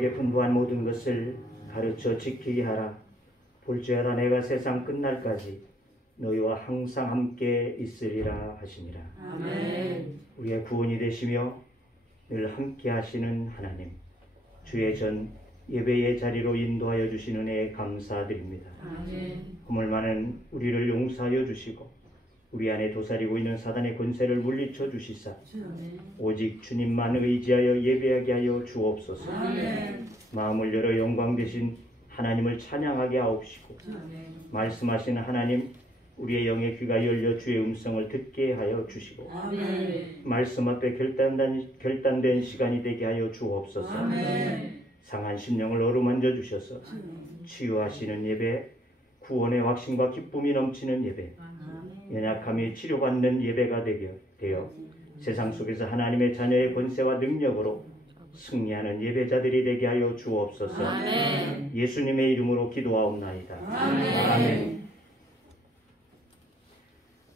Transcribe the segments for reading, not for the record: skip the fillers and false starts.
너에게 분부한 모든 것을 가르쳐 지키게 하라. 볼지어다 내가 세상 끝날까지 너희와 항상 함께 있으리라 하시니라. 아멘. 우리의 구원이 되시며 늘 함께 하시는 하나님, 주의 전 예배의 자리로 인도하여 주신 은혜에 감사드립니다. 아멘. 허물 많은 우리를 용서하여 주시고 우리 안에 도사리고 있는 사단의 권세를 물리쳐 주시사 오직 주님만 의지하여 예배하게 하여 주옵소서. 아멘. 마음을 열어 영광 되신 하나님을 찬양하게 하옵시고 말씀하신 하나님, 우리의 영의 귀가 열려 주의 음성을 듣게 하여 주시고 아멘. 말씀 앞에 결단된 시간이 되게 하여 주옵소서. 아멘. 상한 심령을 어루만져 주셔서 치유하시는 예배, 구원의 확신과 기쁨이 넘치는 예배, 연약함이 치료받는 예배가 되어 세상 속에서 하나님의 자녀의 권세와 능력으로 승리하는 예배자들이 되게 하여 주옵소서. 아멘. 예수님의 이름으로 기도하옵나이다. 아멘.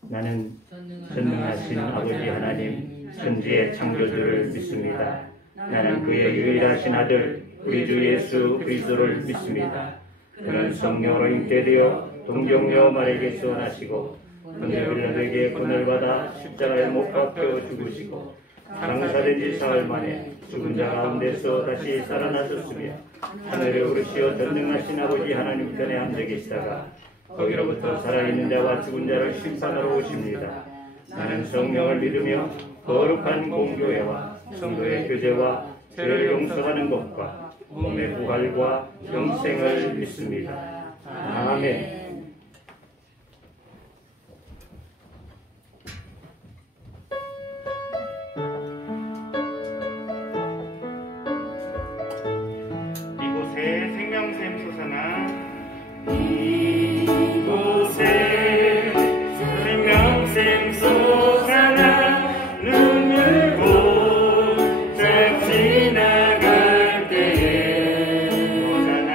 나는 전능하신 아버지 하나님, 천지의 창조주를 믿습니다. 나는 그의 유일하신 아들 우리 주 예수 그리스도를 믿습니다. 그는 성령으로 잉태되어 동정녀 마리아에게서 나시고 본디오 빌라도에게 고난을 받아 십자가에 못 박혀 죽으시고 장사된 지 사흘 만에 죽은 자 가운데서 다시 살아나셨으며 하늘에 오르시어 전능하신 아버지 하나님 편에 앉아 계시다가 거기로부터 살아있는 자와 죽은 자를 심판하러 오십니다. 나는 성령을 믿으며 거룩한 공교회와 성도의 교제와 죄를 용서하는 것과 몸의 부활과 영생을 믿습니다. 아멘. 이곳에 생명샘 솟아나 이곳에 생명샘 솟아나 눈물 고짝 지나갈 때에 솟아나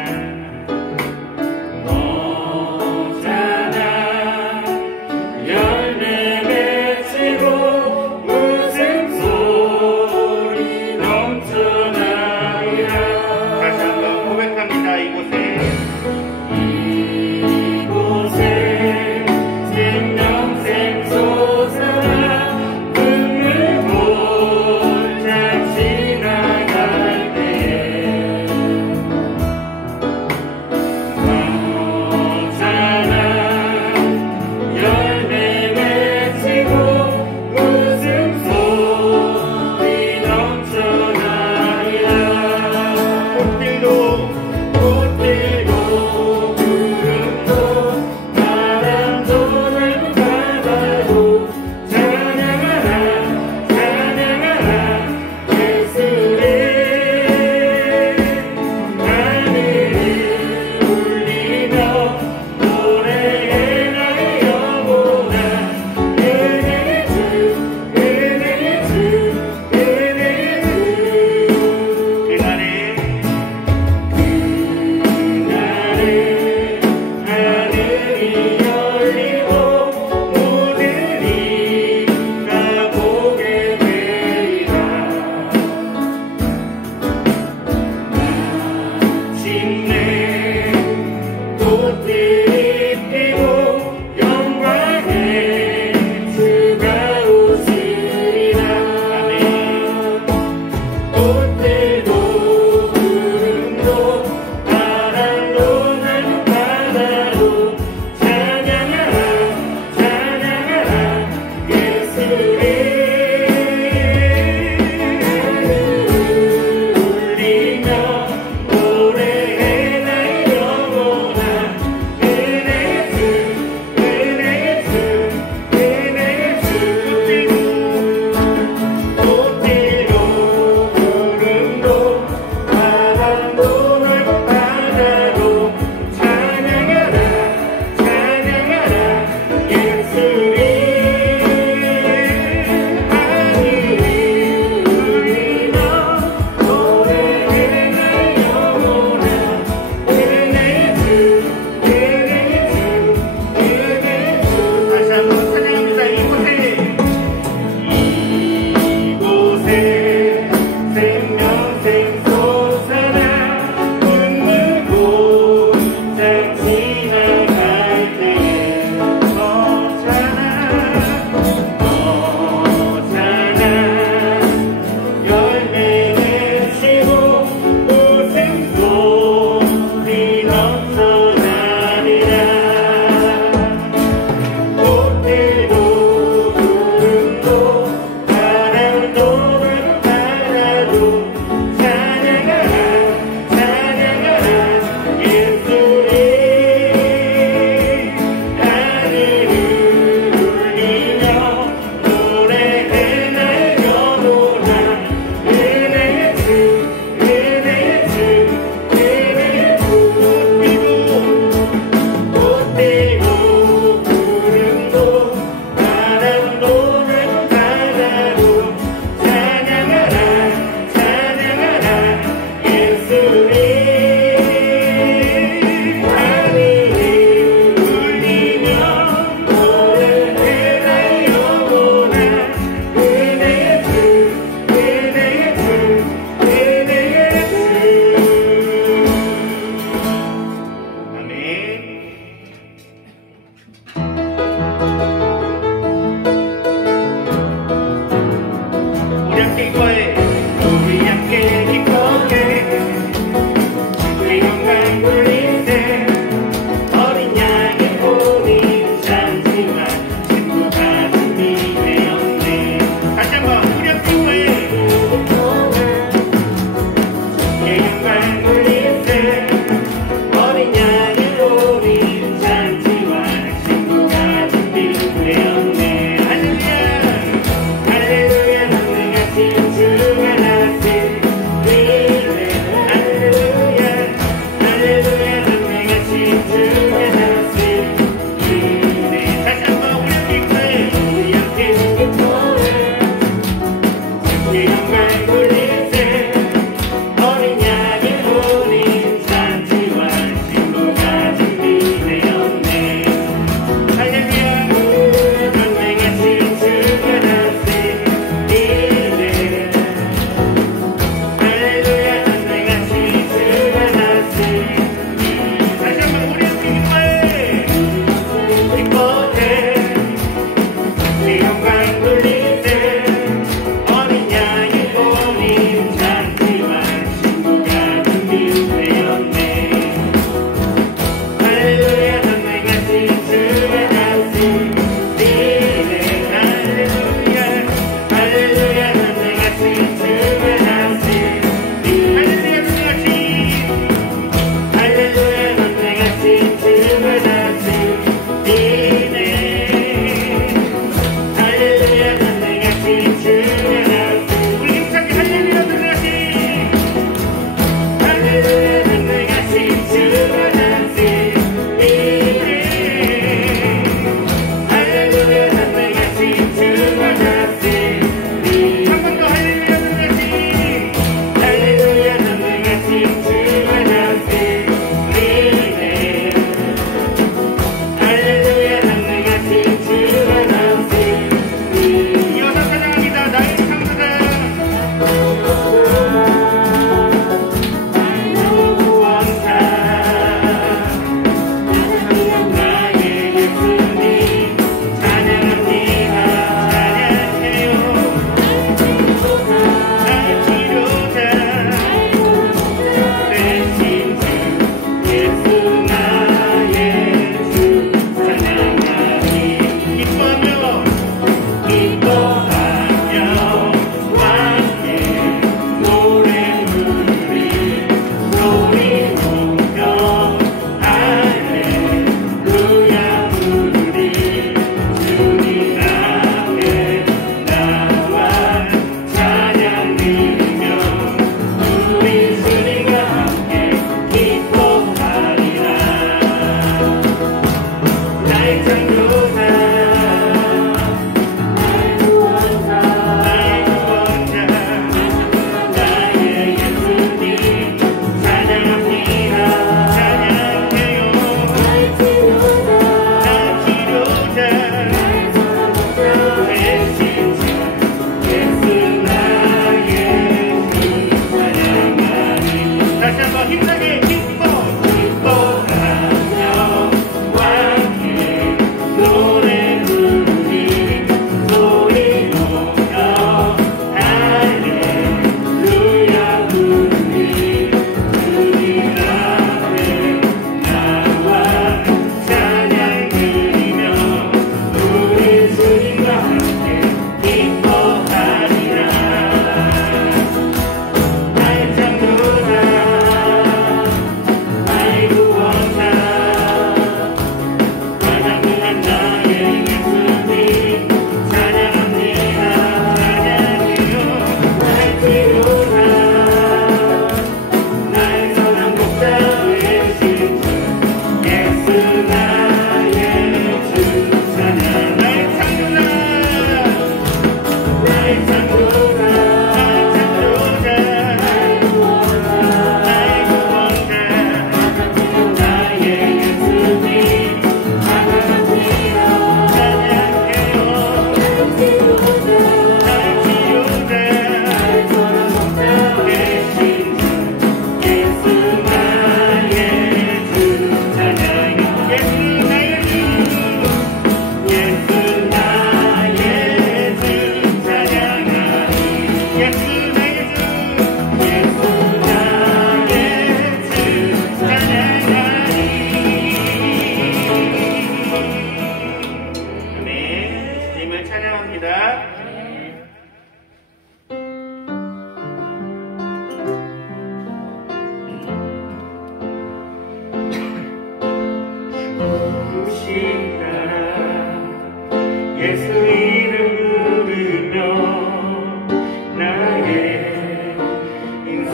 찬양하라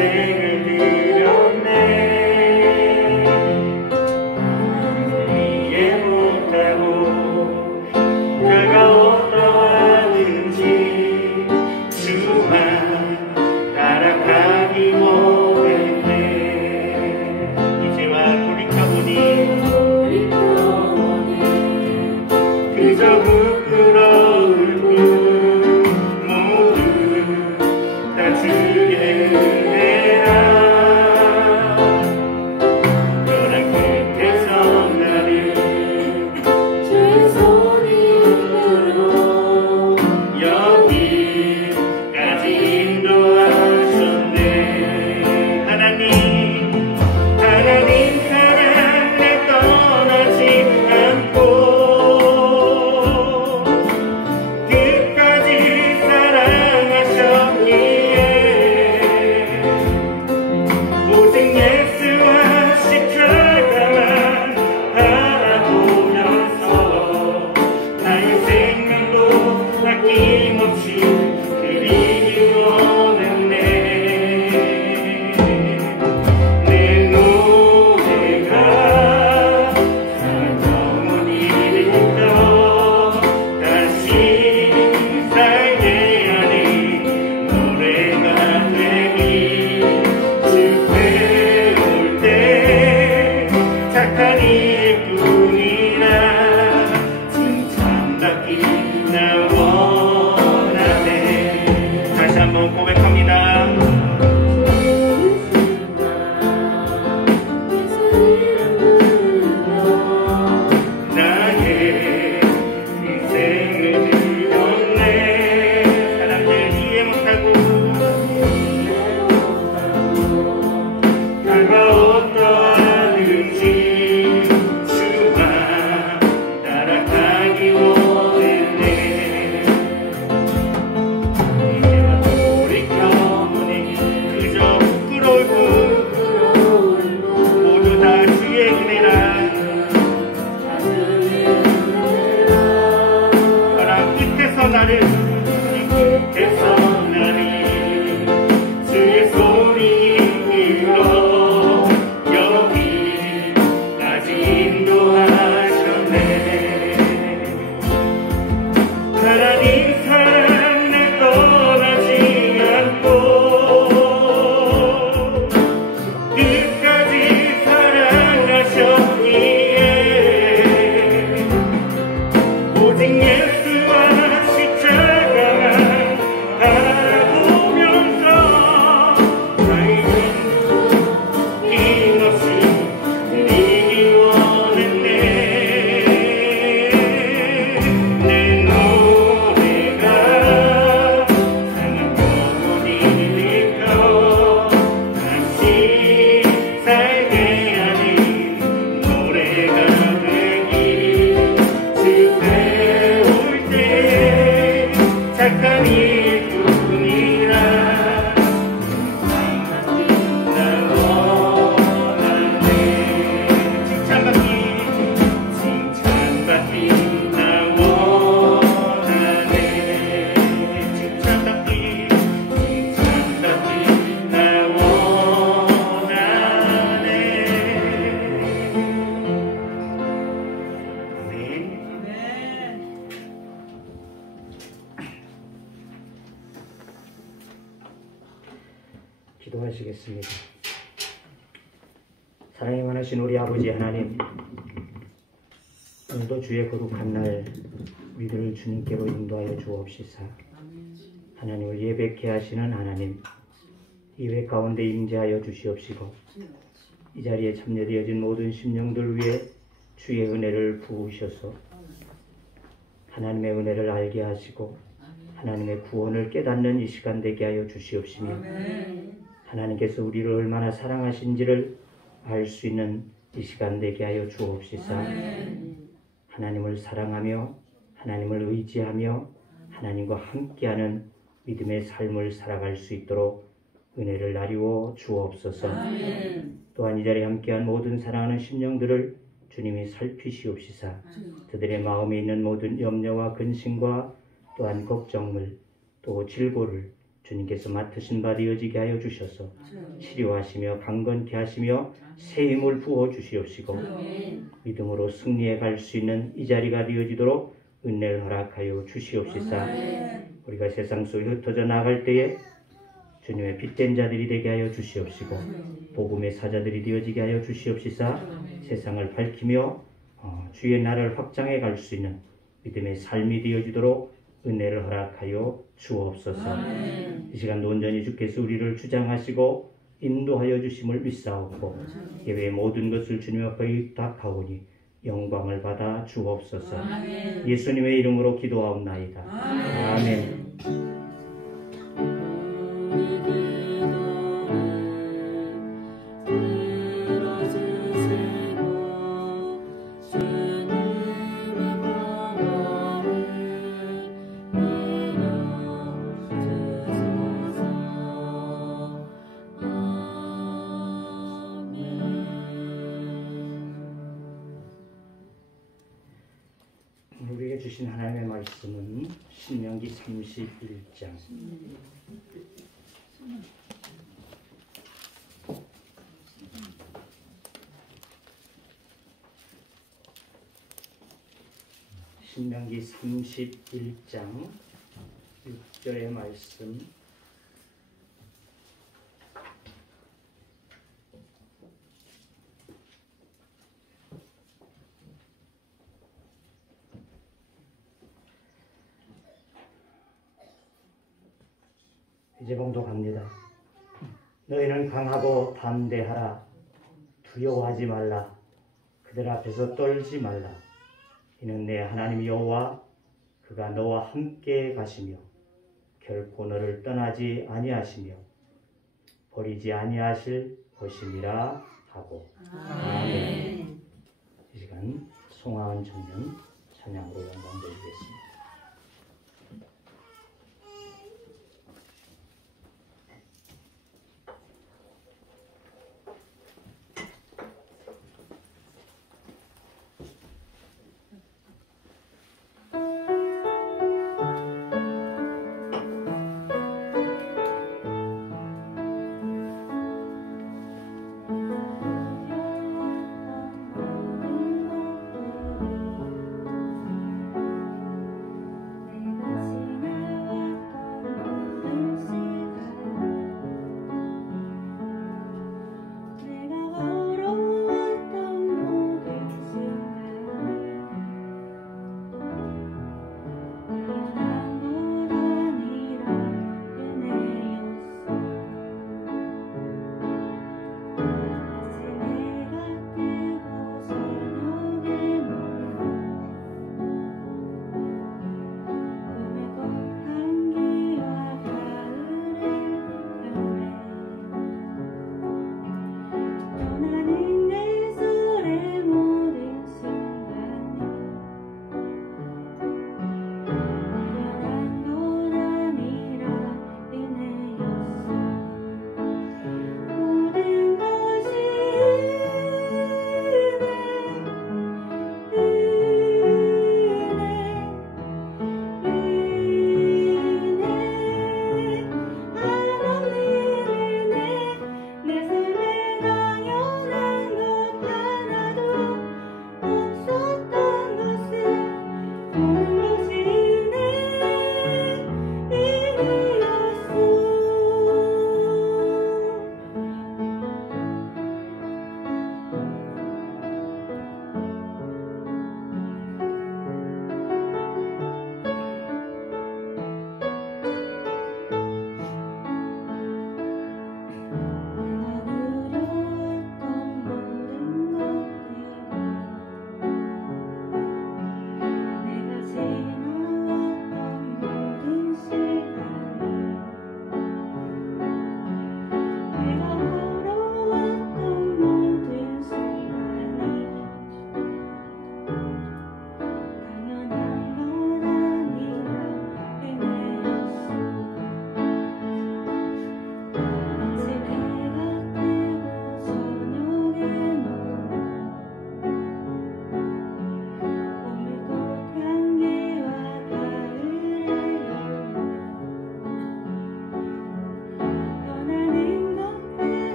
평생을 드렸네. 이해 못하고 내가 어떠하든지 주만 따라가기 원했네. 이제와 돌이켜보니 그저 부끄러울 뿐 모두 다 주의 은혜라. 벼랑 끝에서 나를 주의 손이 이끌어 여기까지 인도하셨네. 하나님 사랑을 떠나지 않고 끝까지 사랑하셨기에 오직 예수와 십자가만 바라보면서 나의 생명도 아낌없이 드리기 원했네. 내 노래가 사랑 영원히부터 다시 살게 하니 노래가 되니 주 배울 때 착한 일뿐이라 칭찬받기 나 원하네. 다시 한번 고백합니다. 나의 인생을 드렸네. 사람들 이해 못하고 내가 어떠하든지 주만 따라가기 원했네. 이제와 돌이켜보니 그저 부끄러울 뿐 모두 다 주의 은혜라. 벼랑 끝에서 나를 주의 손이 이끌어 여기까지 인도하셨네. 하나님 사랑 내 떠나지 않고 끝까지 사랑하셨기에 오직 예수와 십자가만 바라보면서 나의 힘없이 드리기 원했네. 내 노래가 사랑 영원히부터 다시 살게 하니 노래가 되기 주 배울 때 착한 일뿐이라 나 원하네. 칭찬받기 나 원하네. 칭찬받기 나 원하네. 아멘. 기도하시겠습니다. 사랑이 많으신 우리 아버지 하나님, 오늘도 주의 거룩한 날 우리들을 주님께로 인도하여 주옵시사. 하나님을 예배케 하시는 하나님, 예배 가운데 임재하여 주시옵시고 이 자리에 참여되어진 모든 심령들 위해 주의 은혜를 부으셔서 하나님의 은혜를 알게 하시고 하나님의 구원을 깨닫는 이 시간 되게 하여 주시옵시며 하나님께서 우리를 얼마나 사랑하신지를 알 수 있는 이 시간 되게 하여 주옵시사. 하나님을 사랑하며 하나님을 의지하며 하나님과 함께하는 믿음의 삶을 살아갈 수 있도록 은혜를 나리워 주옵소서. 또한 이 자리에 함께한 모든 사랑하는 심령들을 주님이 살피시옵시사. 그들의 마음에 있는 모든 염려와 근심과 또한 걱정을 또 질고를 주님께서 맡으신 바 되어지게 하여 주셔서 치료하시며 강건케 하시며 새 힘을 부어 주시옵시고 믿음으로 승리해 갈 수 있는 이 자리가 되어지도록 은혜를 허락하여 주시옵시사. 우리가 세상 속에 흩어져 나갈 때에 주님의 빛된 자들이 되게 하여 주시옵시고 복음의 사자들이 되어지게 하여 주시옵시사. 세상을 밝히며 주의 나라를 확장해 갈 수 있는 믿음의 삶이 되어지도록 은혜를 허락하여 주옵소서. 이 시간도 온전히 주께서 우리를 주장하시고 인도하여 주심을 믿사옵고 예외의 모든 것을 주님 앞에 의탁하오니 영광을 받아 주옵소서. 예수님의 이름으로 기도하옵나이다. 아멘. 우리에게 주신 하나님의 말씀은 신명기 31장 신명기 31장 6절의 말씀. 이제 봉독합니다. 너희는 강하고 담대하라. 두려워하지 말라. 그들 앞에서 떨지 말라. 이는 내 하나님 여호와 그가 너와 함께 가시며 결코 너를 떠나지 아니하시며 버리지 아니하실 것임이라 하고. 아멘. 이 시간 송하은 청년 찬양으로 영광 드리겠습니다.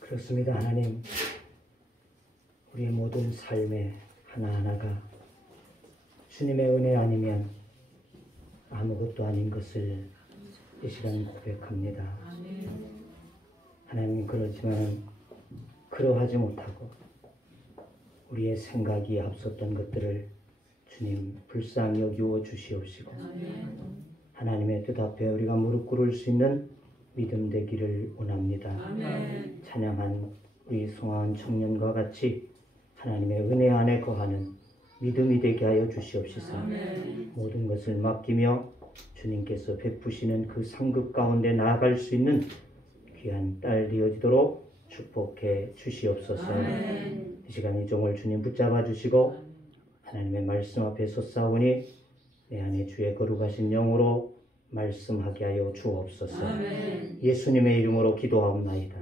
그렇습니다. 하나님, 우리의 모든 삶의 하나하나가 주님의 은혜 아니면 아무것도 아닌 것을 이 시간 고백합니다. 하나님, 그렇지만 그러하지 못하고 우리의 생각이 앞섰던 것들을 주님 불쌍히 여기워 주시옵시고 하나님의 뜻 앞에 우리가 무릎 꿇을 수 있는 믿음 되기를 원합니다. 찬양한 우리 송하은 청년과 같이 하나님의 은혜 안에 거하는 믿음이 되게 하여 주시옵시서. 모든 것을 맡기며 주님께서 베푸시는 그 상급 가운데 나아갈 수 있는 귀한 딸 되어지도록 축복해 주시옵소서. 이 시간 이 종을 주님 붙잡아 주시고 하나님의 말씀 앞에 섰사오니 내 안에 주의 거룩하신 영으로 말씀하게 하여 주옵소서. 예수님의 이름으로 기도하옵나이다.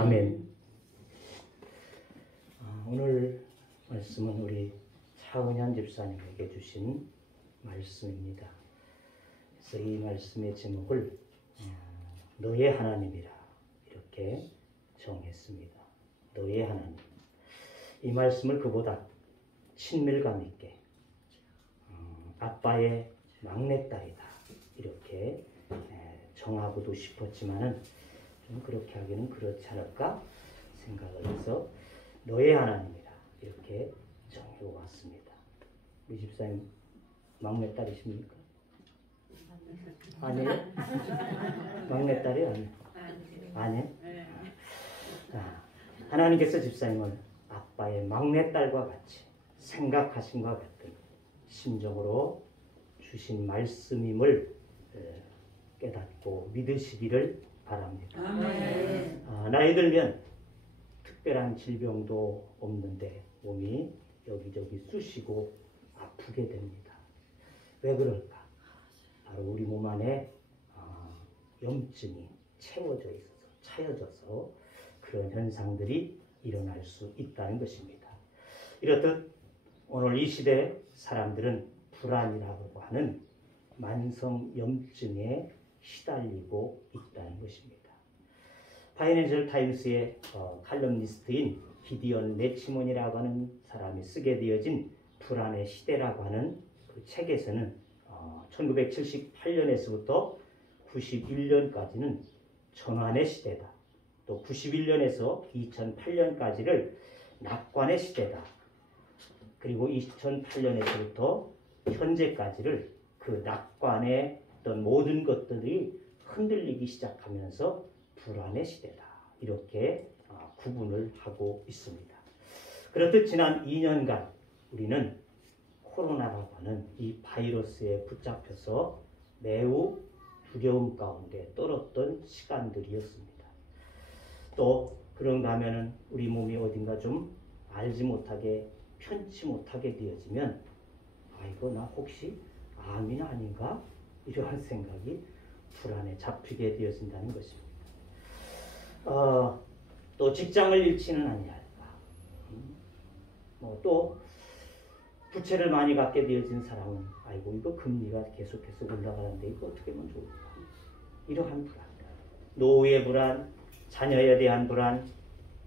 아멘. 오늘 말씀은 우리 차은현 집사님에게 주신 말씀입니다. 그래서 이 말씀의 제목을 너의 하나님이라 이렇게 정했습니다. 너의 하나님. 이 말씀을 그보다 친밀감 있게 아빠의 막내딸이다 이렇게 정하고도 싶었지만은 좀 그렇게 하기는 그렇지 않을까 생각을 해서 너의 하나님이라 이렇게 정해 왔습니다. 우리 집사님 막내딸이십니까? 아니에요? 막내딸이 아니에요? 아니에요? 하나님께서 집사님을 아빠의 막내딸과 같이 생각하신과 같은 심정으로 주신 말씀임을 깨닫고 믿으시기를 바랍니다. 나이 들면 특별한 질병도 없는데 몸이 여기저기 쑤시고 아프게 됩니다. 왜 그럴까? 바로 우리 몸 안에 염증이 채워져 있어서 차여져서 그런 현상들이 일어날 수 있다는 것입니다. 이렇듯 오늘 이 시대 사람들은 불안이라고 하는 만성 염증에 시달리고 있다는 것입니다. 파이낸셜 타임스의 칼럼니스트인 기디언 레치몬이라고 하는 사람이 쓰게 되어진 불안의 시대라고 하는 그 책에서는 1978년에서부터 91년까지는 전환의 시대다. 또 91년에서 2008년까지를 낙관의 시대다. 그리고 2008년에서부터 현재까지를 그 낙관의 어떤 모든 것들이 흔들리기 시작하면서 불안의 시대다. 이렇게 구분을 하고 있습니다. 그렇듯 지난 2년간 우리는 코로나라고 하는 이 바이러스에 붙잡혀서 매우 두려움 가운데 떨었던 시간들이었습니다. 또 그런가 하면은 우리 몸이 어딘가 좀 알지 못하게 편치 못하게 되어지면 이거 나 혹시 암이 아닌가? 이러한 생각이 불안에 잡히게 되어진다는 것입니다. 또 직장을 잃지는 아니할까? 또 부채를 많이 갖게 되어진 사람은 아이고 이거 금리가 계속해서 올라가는데 이거 어떻게 하면 좋을까? 이러한 불안, 노후의 불안, 자녀에 대한 불안,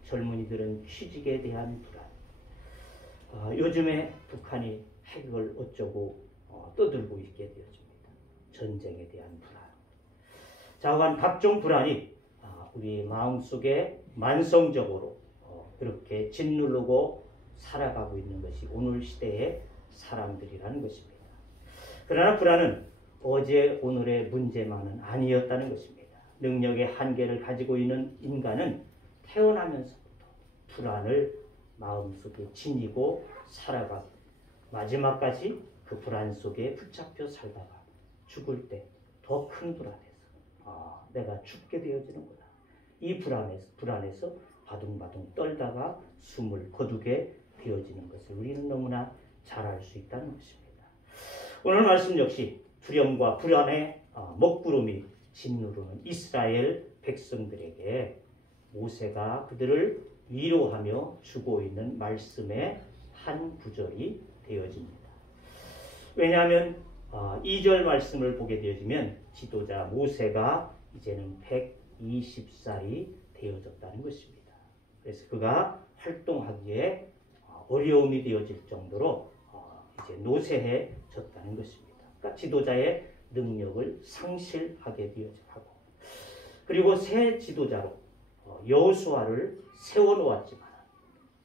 젊은이들은 취직에 대한 불안. 요즘에 북한이 핵을 어쩌고 떠들고 있게 되어집니다. 전쟁에 대한 불안. 자오한 각종 불안이 우리 마음속에 만성적으로 그렇게 짓누르고 살아가고 있는 것이 오늘 시대의 사람들이라는 것입니다. 그러나 불안은 어제 오늘의 문제만은 아니었다는 것입니다. 능력의 한계를 가지고 있는 인간은 태어나면서부터 불안을 마음속에 지니고 살아가고 마지막까지 그 불안 속에 붙잡혀 살다가 죽을 때 더 큰 불안에서 내가 죽게 되어지는구나. 이 불안에서 바둥바둥 떨다가 숨을 거두게 되어지는 것을 우리는 너무나 잘 알 수 있다는 것입니다. 오늘 말씀 역시 두려움과 불안의 먹구름이 짓누르는 이스라엘 백성들에게 모세가 그들을 위로하며 주고 있는 말씀의 한 구절이 되어집니다. 왜냐하면 2절 말씀을 보게 되어지면 지도자 모세가 이제는 120살이 되어졌다는 것입니다. 그래서 그가 활동하기에 어려움이 되어질 정도로 이제 노쇠해졌다는 것입니다. 그러니까 지도자의 능력을 상실하게 되어지고, 그리고 새 지도자로 여호수아를 세워놓았지만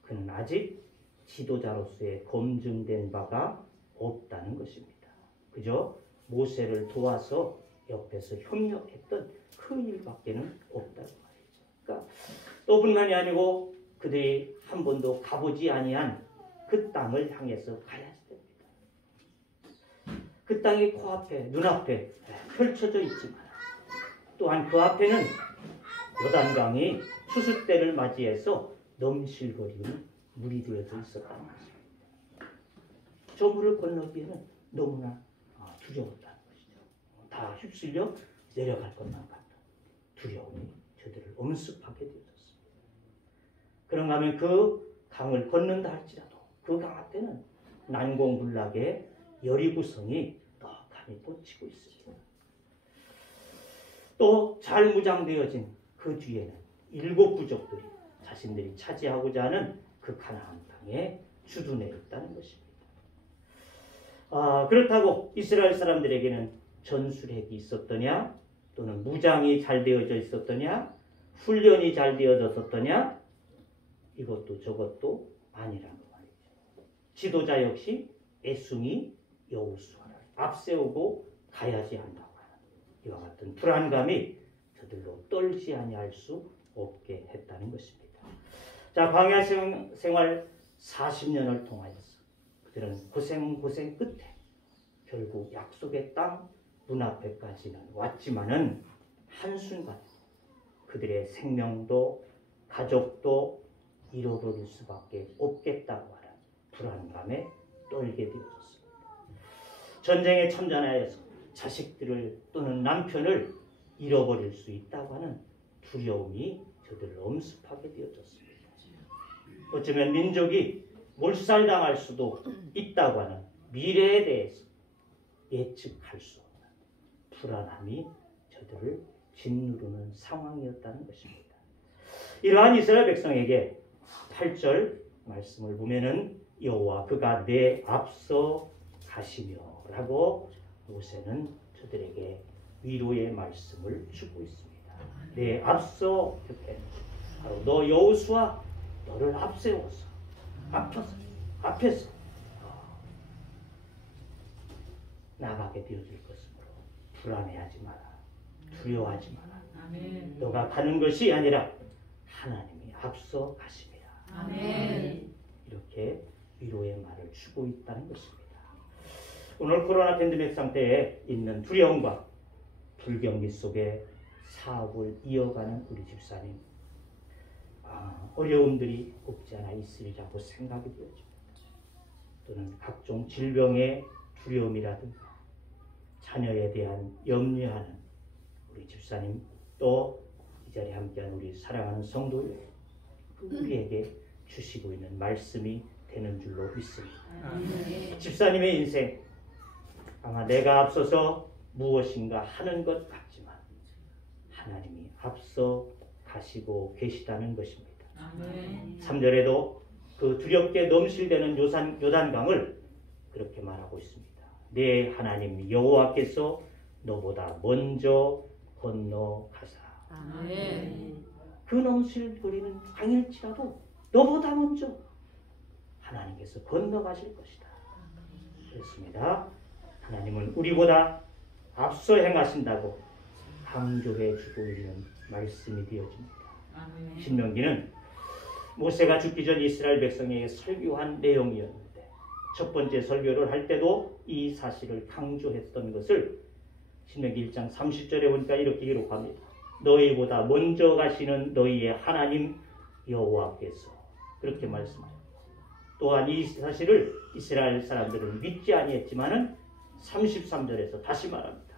그는 아직 지도자로서의 검증된 바가 없다는 것입니다. 그저 모세를 도와서 옆에서 협력했던 그 일밖에는 없다고 말이죠. 그러니까 또뿐만이 아니고 그들이 한 번도 가보지 아니한 그 땅을 향해서 가야 됩니다. 그 땅이 코앞에, 눈앞에 펼쳐져 있지만 또한 그 앞에는 요단강이 추수 때를 맞이해서 넘실거리는 물이 되어져 있었다는 것입니다. 저 물을 건너기에는 너무나 두려웠다는 것이죠. 다 휩쓸려 내려갈 것만 같던 두려움이 저들을 엄습하게 되어졌습니다. 그런가 하면 그 강을 건넌다 할지라도 그 강 앞에는 난공불락의 여리구성이 떡하니 뻗치고 있습니다. 또 잘 무장되어진 그 뒤에는 7 부족들이 자신들이 차지하고자 하는 그 가나안 땅에 주둔해 있다는 것입니다. 그렇다고 이스라엘 사람들에게는 전술핵이 있었더냐, 또는 무장이 잘 되어져 있었더냐, 훈련이 잘 되어졌었더냐, 이것도 저것도 아니라는 말이죠. 지도자 역시 애숭이 여호수아를 앞세우고 가야지 한다고 하는 이와 같은 불안감이 저들로 떨지 아니할 수 없게 했다는 것입니다. 자, 광야 생활 40년을 통하여서 그들은 고생 끝에 결국 약속의 땅 문 앞에까지는 왔지만은 한순간 그들의 생명도 가족도 잃어버릴 수밖에 없겠다고 하는 불안감에 떨게 되어졌습니다. 전쟁에 참전하여서 자식들을 또는 남편을 잃어버릴 수 있다고 하는 두려움이 저들을 엄습하게 되어졌습니다. 어쩌면 민족이 몰살당할 수도 있다고 하는 미래에 대해서 예측할 수 없는 불안함이 저들을 짓누르는 상황이었다는 것입니다. 이러한 이스라엘 백성에게 8절 말씀을 보면은 여호와 그가 내 앞서 가시며 라고 모세는 저들에게 위로의 말씀을 주고 있습니다. 내 앞서 그때 바로 너 여호수아 너를 앞세워서 앞에서 나가게 되어질 것이므로 불안해하지 마라. 두려워하지 마라. 아멘. 너가 가는 것이 아니라 하나님이 앞서 가심이라. 아멘. 이렇게 위로의 말을 주고 있다는 것입니다. 오늘 코로나 팬데믹 상태에 있는 두려움과 불경기 속에 사업을 이어가는 우리 집사님, 어려움들이 없지 않아 있으리라고 생각이 되어집니다. 또는 각종 질병의 두려움이라든가 자녀에 대한 염려하는 우리 집사님, 또 이 자리에 함께한 우리 사랑하는 성도들, 우리에게 주시고 있는 말씀이 되는 줄로 믿습니다. 집사님의 인생, 아마 내가 앞서서 무엇인가 하는 것 같지만 하나님이 앞서 가시고 계시다는 것입니다. 3절에도 그 두렵게 넘실대는 요단강을 그렇게 말하고 있습니다. 내 하나님 여호와께서 너보다 먼저 건너가사. 그 넘실거리는 강일지라도 너보다 먼저 하나님께서 건너가실 것이다. 그렇습니다. 하나님은 우리보다 앞서 행하신다고 강조해 주고 있는 말씀이 되어집니다. 신명기는 모세가 죽기 전 이스라엘 백성에게 설교한 내용이었는데 첫 번째 설교를 할 때도 이 사실을 강조했던 것을 신명기 1장 30절에 보니까 이렇게 기록합니다. 너희보다 먼저 가시는 너희의 하나님 여호와께서, 그렇게 말씀합니다. 또한 이 사실을 이스라엘 사람들은 믿지 아니했지만은 33절에서 다시 말합니다.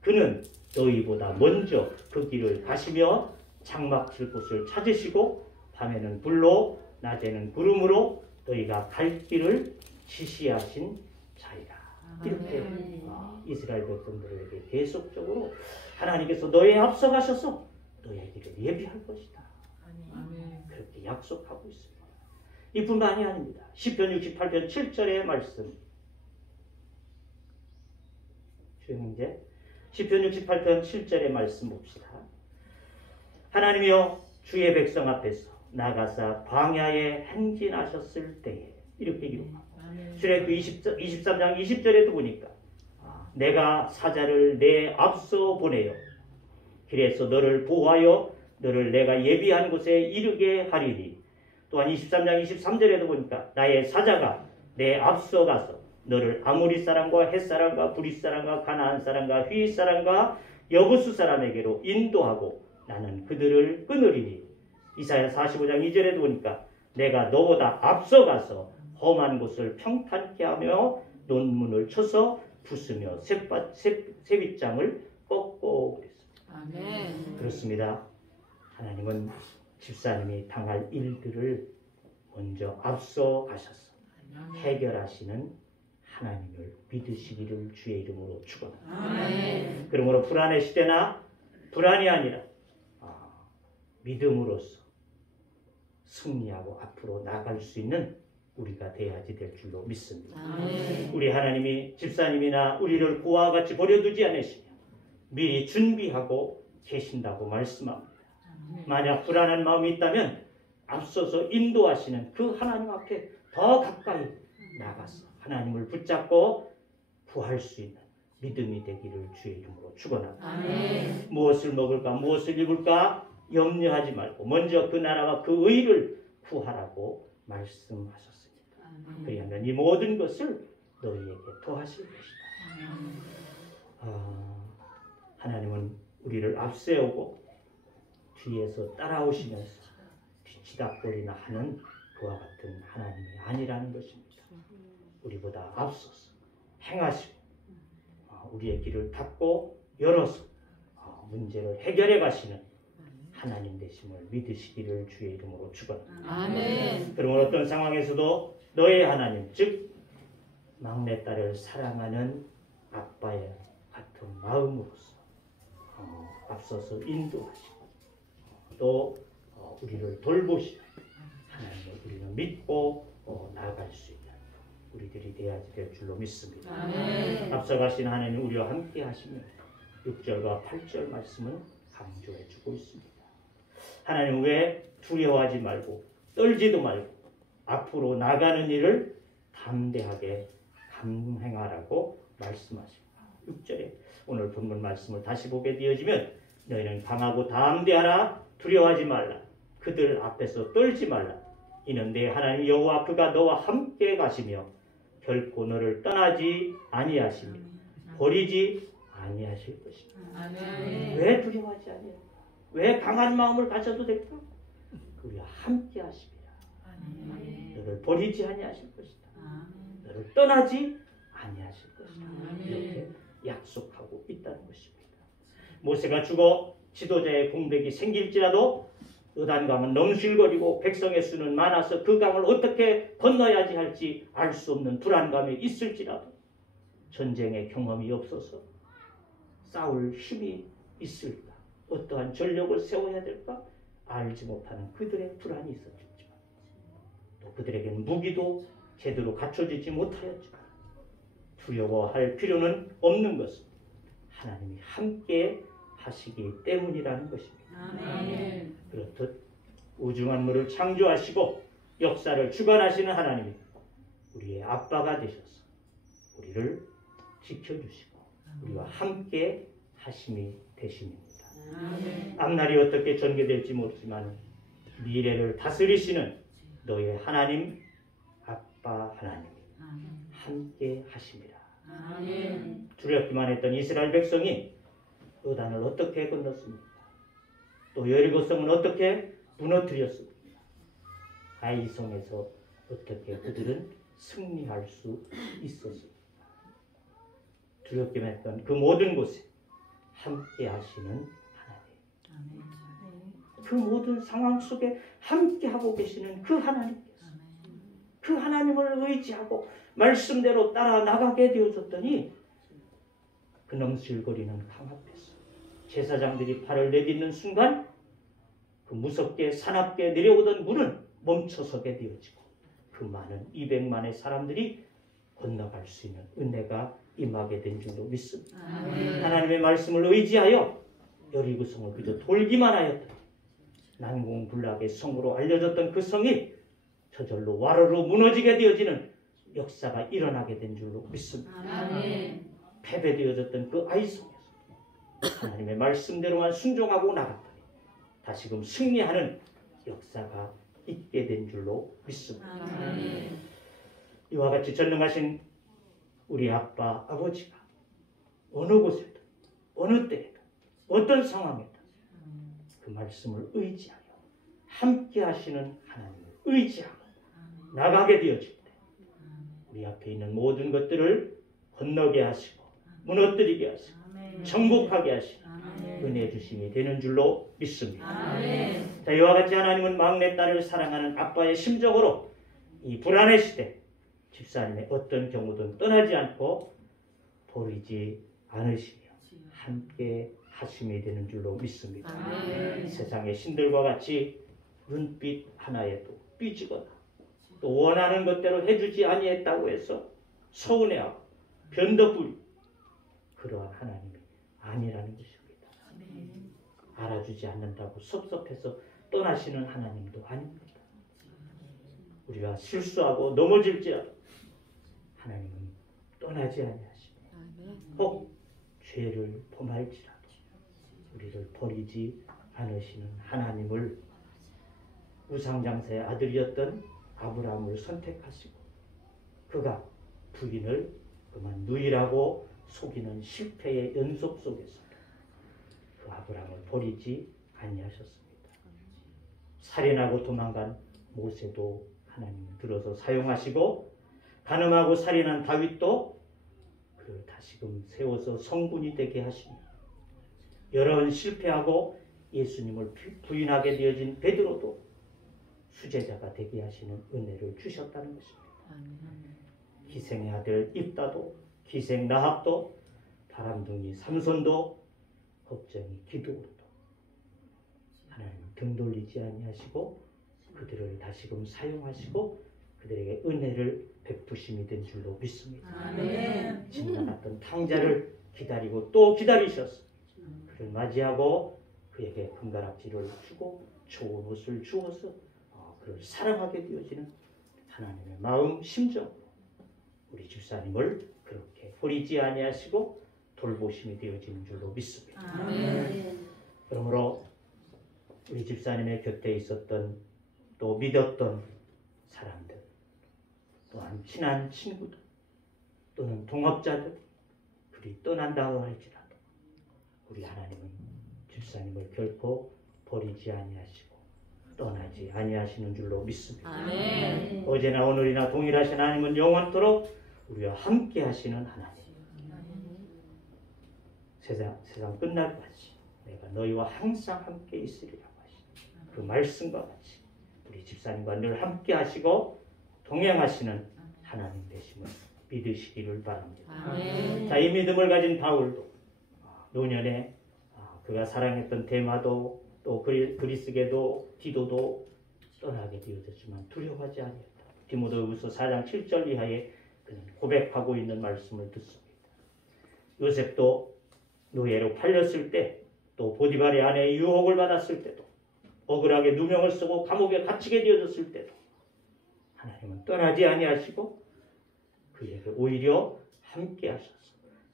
그는 너희보다 먼저 그 길을 가시며 장막 칠 곳을 찾으시고 밤에는 불로 낮에는 구름으로 너희가 갈 길을 지시하신 자이라. 이렇게 이스라엘 백성들에게 계속적으로 하나님께서 너희에 앞서가셔서 너희의 길을 예비할 것이다 아멘. 그렇게 약속하고 있습니다. 이뿐만이 아닙니다. 시편 68편 7절의 말씀. 주영이제 시편 68편 7절의 말씀 봅시다. 하나님이여 주의 백성 앞에서 나가사 광야에 행진하셨을 때에 이렇게 기록합니다. 출애굽기 23장 20절에도 보니까 내가 사자를 내 앞서 보내어 길에서 너를 보호하여 너를 내가 예비한 곳에 이르게 하리니 또한 23장 23절에도 보니까 나의 사자가 내 앞서 가서 너를 아모리 사람과 헷 사람과 브릿 사람과 가나안 사람과 휘 사람과 여부수 사람에게로 인도하고 나는 그들을 끊으리니 이사야 45장 2절에도 보니까 내가 너보다 앞서 가서 험한 곳을 평탄케 하며 논문을 쳐서 부수며 쇠빗장을 꺾고 그랬습니다. 아멘. 그렇습니다. 하나님은 집사님이 당할 일들을 먼저 앞서 가셔서 해결하시는 하나님을 믿으시기를 주의 이름으로 축원합니다. 아멘. 그러므로 불안의 시대나 불안이 아니라 믿음으로써 승리하고 앞으로 나갈 수 있는 우리가 돼야지 될 줄로 믿습니다. 아멘. 우리 하나님이 집사님이나 우리를 그와 같이 버려두지 않으시며 미리 준비하고 계신다고 말씀합니다. 만약 불안한 마음이 있다면 앞서서 인도하시는 그 하나님 앞에 더 가까이 나가서 하나님을 붙잡고 구할 수 있는 믿음이 되기를 주의 이름으로 축원합니다. 아멘. 무엇을 먹을까 무엇을 입을까 염려하지 말고 먼저 그 나라와 그 의를 구하라고 말씀하셨습니다. 그리하면 이 모든 것을 너희에게 더하실 것이다. 하나님은 우리를 앞세우고 뒤에서 따라오시면서 뒤치다꺼리나 하는 그와 같은 하나님이 아니라는 것입니다. 우리보다 앞서서 행하시고 우리의 길을 닫고 열어서 문제를 해결해 가시는 하나님 되심을 믿으시기를 주의 이름으로 축원합니다. 아멘. 그러면 어떤 상황에서도 너의 하나님 즉 막내딸을 사랑하는 아빠의 같은 마음으로서 앞서서 인도하시고 또 우리를 돌보시는 하나님을 우리는 믿고 나아갈 수 있는 우리들이 되어야지 될 줄로 믿습니다. 아멘. 앞서가신 하나님 우리와 함께 하시며 6절과 8절 말씀은 강조해 주고 있습니다. 하나님 왜 두려워하지 말고 떨지도 말고 앞으로 나가는 일을 담대하게 감행하라고 말씀하십니다. 6절에 오늘 본문 말씀을 다시 보게 되어지면 너희는 강하고 담대하라 두려워하지 말라 그들 앞에서 떨지 말라 이는 내 하나님 여호와 그가 너와 함께 가시며 결코 너를 떠나지 아니하시며 버리지 아니하실 것이다. 아멘. 왜 두려워하지 아니할까? 왜 강한 마음을 가져도 될까? 우리와 함께 하십니다. 너를 버리지 아니하실 것이다. 너를 떠나지 아니하실 것이다. 이렇게 약속하고 있다는 것입니다. 모세가 죽어 지도자의 공백이 생길지라도 요단강은 넘실거리고 백성의 수는 많아서 그 강을 어떻게 건너야지 할지 알 수 없는 불안감이 있을지라도 전쟁의 경험이 없어서 싸울 힘이 있을까? 어떠한 전력을 세워야 될까? 알지 못하는 그들의 불안이 있었겠지만 또 그들에게는 무기도 제대로 갖춰지지 못하였지만 두려워할 필요는 없는 것은 하나님이 함께 하시기 때문이라는 것입니다. 아멘. 그렇듯 우주만물을 창조하시고 역사를 주관하시는 하나님이 우리의 아빠가 되셔서 우리를 지켜주시고 우리와 함께 하심이 되십니다. 앞날이 어떻게 전개될지 모르지만 미래를 다스리시는 너의 하나님 아빠 하나님이 함께 하십니다. 아멘. 두렵기만 했던 이스라엘 백성이 요단을 어떻게 건넜습니까? 또 여리고성은 어떻게 무너뜨렸습니까? 아이성에서 어떻게 그들은 승리할 수 있었습니까? 두렵기만 했던 그 모든 곳에 함께 하시는 하나님. 그 모든 상황 속에 함께 하고 계시는 그 하나님께서 그 하나님을 의지하고 말씀대로 따라 나가게 되어졌더니 그 넘실거리는 강 앞에서 제사장들이 발을 내딛는 순간 그 무섭게 사납게 내려오던 물은 멈춰서게 되어지고 그 많은 200만의 사람들이 건너갈 수 있는 은혜가 임하게 된 줄로 믿습니다. 하나님의 말씀을 의지하여 여리고성을 그저 돌기만 하였더니 난공불락의 성으로 알려졌던 그 성이 저절로 와르르 무너지게 되어지는 역사가 일어나게 된 줄로 믿습니다. 패배되어졌던 그 아이성에서 하나님의 말씀대로만 순종하고 나갔더니 다시금 승리하는 역사가 있게 된 줄로 믿습니다. 이와 같이 전능하신 우리 아빠, 아버지가 어느 곳에든 어느 때에든 어떤 상황에든 그 말씀을 의지하여 함께 하시는 하나님을 의지하고 나가게 되어질 때 우리 앞에 있는 모든 것들을 건너게 하시고 무너뜨리게 하시고 정복하게 하시는 은혜 주심이 되는 줄로 믿습니다. 자, 이와 같이 하나님은 막내딸을 사랑하는 아빠의 심정으로 이 불안의 시대 집사님의 어떤 경우든 떠나지 않고 버리지 않으시며 함께 하심이 되는 줄로 믿습니다. 세상의 신들과 같이 눈빛 하나에도 삐지거나 또 원하는 것대로 해주지 아니했다고 해서 서운해하고 변덕부리고 그러한 하나님이 아니라는 것입니다. 알아주지 않는다고 섭섭해서 떠나시는 하나님도 아닙니다. 우리가 실수하고 넘어질지라도 하나님은 떠나지 아니하시고 혹 죄를 범할지라도 우리를 버리지 않으시는 하나님을 우상장사의 아들이었던 아브라함을 선택하시고 그가 부인을 그만 누이라고 속이는 실패의 연속 속에서 그 아브라함을 버리지 아니하셨습니다. 살인하고 도망간 모세도 하나님이 들어서 사용하시고 간음하고 살인한 다윗도 그를 다시금 세워서 성군이 되게 하시니 여러 번 실패하고 예수님을 부인하게 되어진 베드로도 수제자가 되게 하시는 은혜를 주셨다는 것입니다. 기생의 아들 입다도 기생 라합도 바람둥이 삼손도 겁쟁이 기드온도 하나님은 등 돌리지 아니하시고 그들을 다시금 사용하시고 그들에게 은혜를 베푸심이 된 줄로 믿습니다. 지나갔던 탕자를 기다리고 또 기다리셔서 그를 맞이하고 그에게 금가락지를 주고 좋은 옷을 주어서 그를 사랑하게 되어지는 하나님의 마음 심정으로 우리 집사님을 그렇게 버리지 아니하시고 돌보심이 되어지는 줄로 믿습니다. 그러므로 우리 집사님의 곁에 있었던 또 믿었던 사람들 또한 친한 친구들 또는 동업자들 그리 떠난다고 할지라도 우리 하나님은 집사님을 결코 버리지 아니하시고 떠나지 아니하시는 줄로 믿습니다. 어제나 오늘이나 동일하신 하나님은 영원토록 우리와 함께 하시는 하나님. 세상 끝날까지 내가 너희와 항상 함께 있으리라고 하신 그 말씀과 같이 우리 집사님과 늘 함께 하시고 동행하시는 하나님 되심을 믿으시기를 바랍니다. 자, 이 믿음을 가진 바울도 노년에 그가 사랑했던 데마도 또 그리스게도 디도도 떠나게 되어졌지만 두려워하지 아니했다. 디모데후서 4장 7절 이하에 그는 고백하고 있는 말씀을 듣습니다. 요셉도 노예로 팔렸을 때 또 보디발의 아내의 유혹을 받았을 때도 억울하게 누명을 쓰고 감옥에 갇히게 되어졌을 때도 하나님은 떠나지 아니하시고 그에게 오히려 함께 하셔서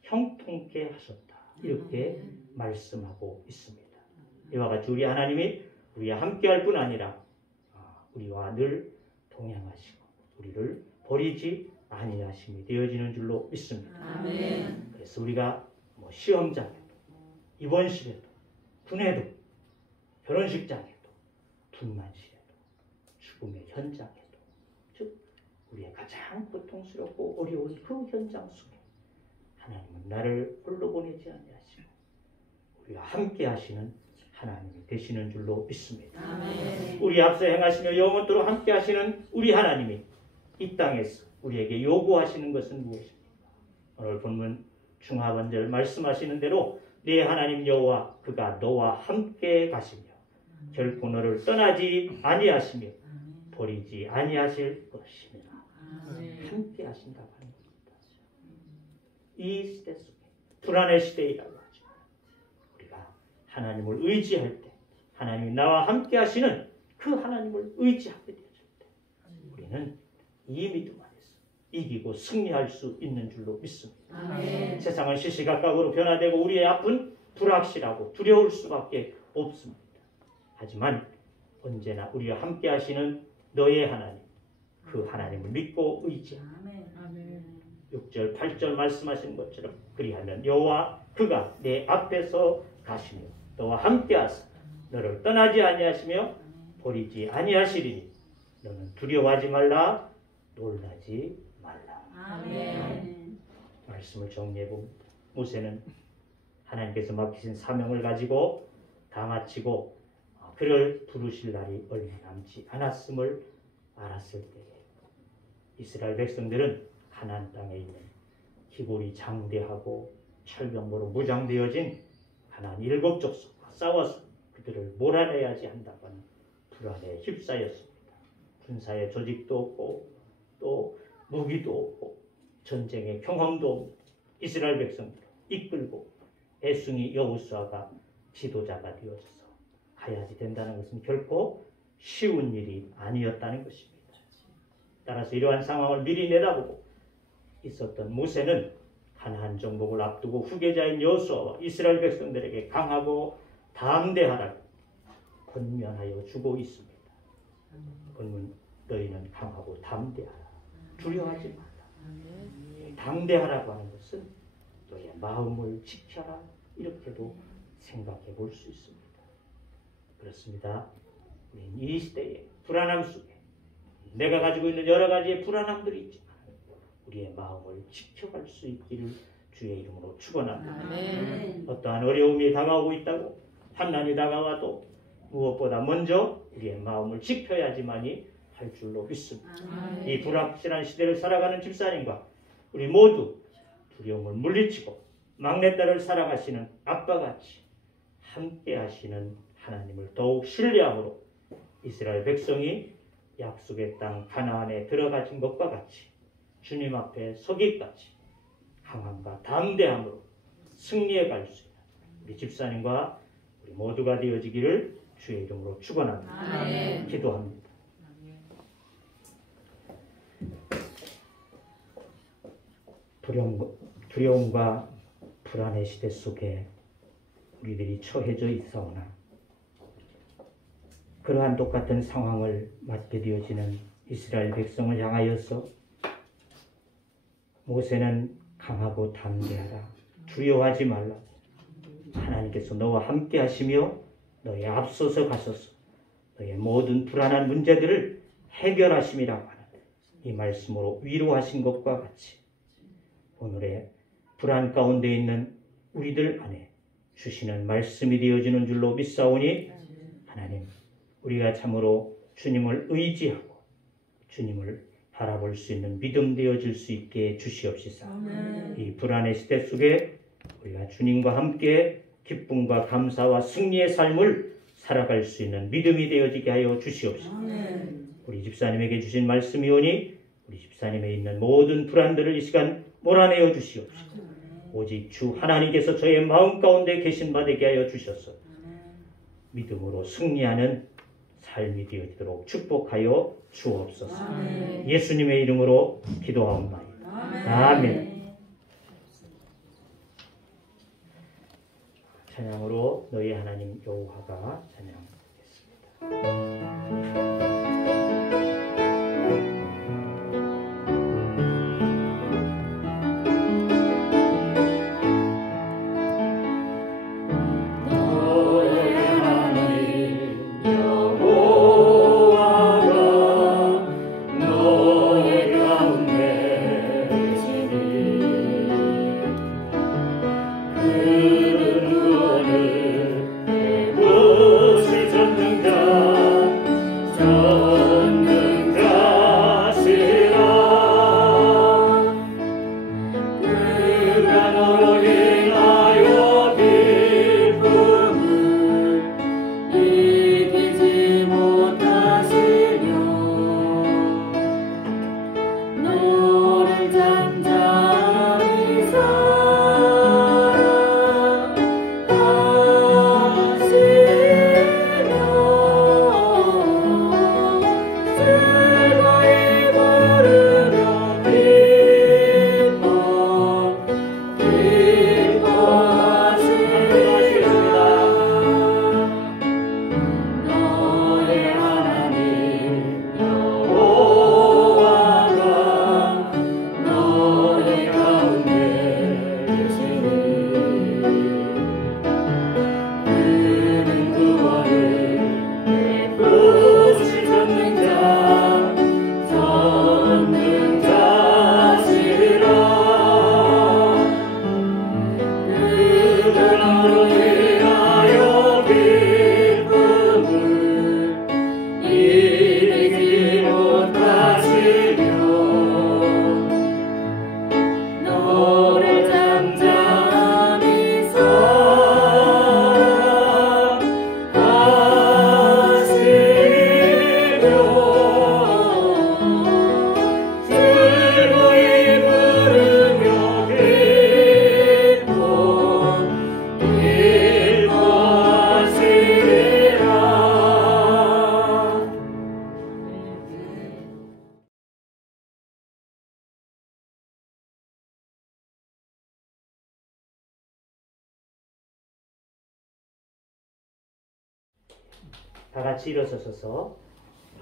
형통케 하셨다. 이렇게 말씀하고 있습니다. 이와 같이 우리 하나님이 우리와 함께할 뿐 아니라 우리와 늘 동행하시고 우리를 버리지 아니하심이 되어지는 줄로 믿습니다. 그래서 우리가 시험장에도 입원실에도 군에도 결혼식장에도 분만실에도 죽음의 현장에도 즉 우리의 가장 고통스럽고 어려운 그 현장 속에 하나님은 나를 홀로 보내지 아니하시고 우리와 함께 하시는 하나님이 되시는 줄로 믿습니다. 우리 앞서 행하시며 영원토록 함께 하시는 우리 하나님이 이 땅에서 우리에게 요구하시는 것은 무엇입니까? 오늘 본문 중하반절 말씀하시는 대로 네 하나님 여호와 그가 너와 함께 가시며 결코 너를 떠나지 아니하시며 버리지 아니하실 것이니라. 함께 하신다고 하는 겁니다. 이 시대 속에 불안의 시대이라고 하죠. 우리가 하나님을 의지할 때 하나님이 나와 함께 하시는 그 하나님을 의지하게 되어질 때 우리는 이 믿음 안에서 이기고 승리할 수 있는 줄로 믿습니다. 아멘. 세상은 시시각각으로 변화되고 우리의 앞은 불확실하고 두려울 수밖에 없습니다. 하지만 언제나 우리와 함께 하시는 너의 하나님, 그 하나님을 믿고 의지하라. 아멘. 6절, 8절 말씀하신 것처럼 그리하면 여호와 그가 내 앞에서 가시며 너와 함께 하사 너를 떠나지 아니하시며 버리지 아니하시리니 너는 두려워하지 말라 놀라지 말라. 아멘. 말씀을 정리해 봅니다. 모세는 하나님께서 맡기신 사명을 가지고 다 마치고 그를 부르실 날이 얼마 남지 않았음을 알았을 때에 이스라엘 백성들은 가나안 땅에 있는 기골이 장대하고 철병거로 무장되어진 가나안 7족속과 싸워서 그들을 몰아내야지 한다고 하는 불안에 휩싸였습니다. 군사의 조직도 없고 또 무기도 없고 전쟁의 경험도 없는 이스라엘 백성들을 이끌고 애숭이 여호수아가 지도자가 되어져서 가야지 된다는 것은 결코 쉬운 일이 아니었다는 것입니다. 따라서 이러한 상황을 미리 내다보고 있었던 모세는 가나안 정복을 앞두고 후계자인 여호수아와 이스라엘 백성들에게 강하고 담대하라고 권면하여 주고 있습니다. 그는 너희는 강하고 담대하라. 두려워하지 마라. 담대하라고 하는 것은 너의 마음을 지켜라. 이렇게도 생각해 볼 수 있습니다. 그렇습니다. 우리는 이 시대의 불안함 속에 내가 가지고 있는 여러 가지의 불안함들이 있지만 우리의 마음을 지켜갈 수 있기를 주의 이름으로 축원합니다. 아멘. 어떠한 어려움이 다가오고 있다고 환난이 다가와도 무엇보다 먼저 우리의 마음을 지켜야지만이 할 줄로 믿습니다. 아멘. 이 불확실한 시대를 살아가는 집사님과 우리 모두 두려움을 물리치고 막내딸을 살아가시는 아빠같이 함께 하시는 하나님을 더욱 신뢰함으로 이스라엘 백성이 약속의 땅 가나안에 들어가진 것과 같이 주님 앞에 서기까지 강함과 담대함으로 승리해 갈 수 있는 우리 집사님과 우리 모두가 되어지기를 주의 이름으로 축원합니다. 아멘. 기도합니다. 두려움과 불안의 시대 속에 우리들이 처해져 있사오나 그러한 똑같은 상황을 맞게 되어지는 이스라엘 백성을 향하여서 모세는 강하고 담대하라. 두려워하지 말라. 하나님께서 너와 함께 하시며 너의 앞서서 가셔서 너의 모든 불안한 문제들을 해결하심이라고 하는 이 말씀으로 위로하신 것과 같이 오늘의 불안 가운데 있는 우리들 안에 주시는 말씀이 되어지는 줄로 믿사오니 하나님 우리가 참으로 주님을 의지하고 주님을 바라볼 수 있는 믿음 되어질 수 있게 주시옵시사. 이 불안의 시대 속에 우리가 주님과 함께 기쁨과 감사와 승리의 삶을 살아갈 수 있는 믿음이 되어지게 하여 주시옵시사. 우리 집사님에게 주신 말씀이오니 우리 집사님에 있는 모든 불안들을 이 시간 몰아내어 주시옵시고 오직 주 하나님께서 저의 마음 가운데 계신 바 되게 하여 주셔서 믿음으로 승리하는 삶이 되어지도록 축복하여 주옵소서. 예수님의 이름으로 기도하옵나이다. 아멘. 찬양으로 너희 하나님 여호와가 찬양하겠습니다. 무엇을 줬는가 다 같이 일어서셔서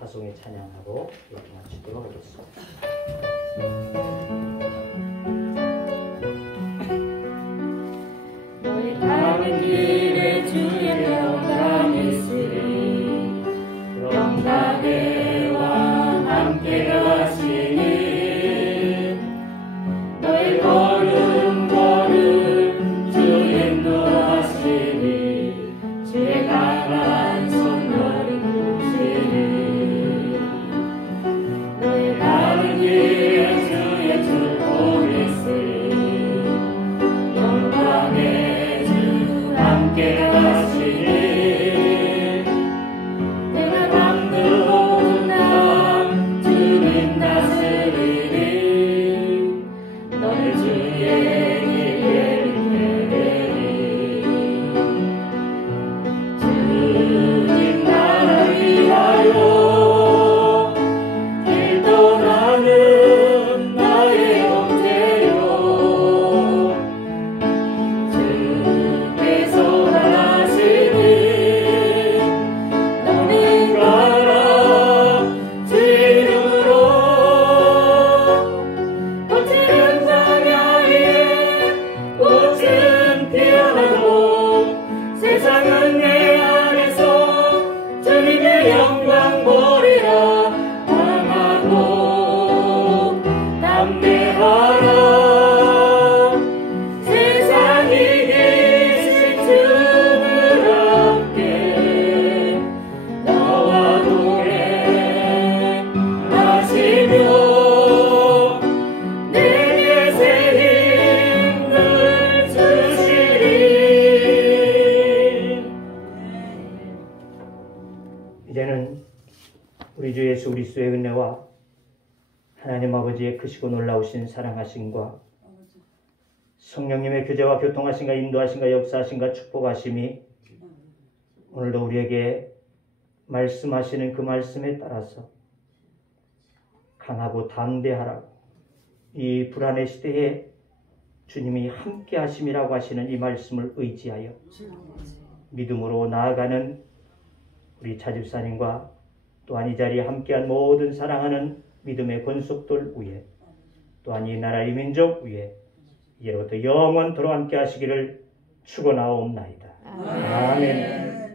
파송의 찬양하고 이렇게 마치도록 하겠습니다. 너희 가는 길에 주의 평강이 있으리 평강의 왕 함께 하시니 너희 걸음걸음 주 인도하시니 주의 강한 손 너를 부시니 너희 가는 길에 주의 축복이 있으리 영광의 주 함께 하시니 내가 밤도 나 주님 다스리니 너희 주의 길에 믿으리 주님 나를 위하여 길 떠나는 나의 형제여 주께서 하시니 너는 가라 주의 이름으로 거칠은 광야에 꽃은 피어나고 세상은 내 안에서 주님의 영광 보리라 강하고 담대하라 세상이 계신 주를 함께 너와 동행하시며 내게 새 힘을 주시리. 이제는 우리 주 예수 그리스도의 은혜와 하나님 아버지의 크시고 놀라우신 사랑하심과 성령님의 교제와 교통하심과 인도하심과 역사하심과 축복하심이 오늘도 우리에게 말씀하시는 그 말씀에 따라서 강하고 담대하라고 이 불안의 시대에 주님이 함께 하심이라고 하시는 이 말씀을 의지하여 믿음으로 나아가는 우리 차집사님과 또한 이 자리에 함께한 모든 사랑하는 믿음의 권속들 위에 또한 이 나라의 민족 위에 이제부터 영원토록 함께 하시기를 축원하옵나이다. 아멘.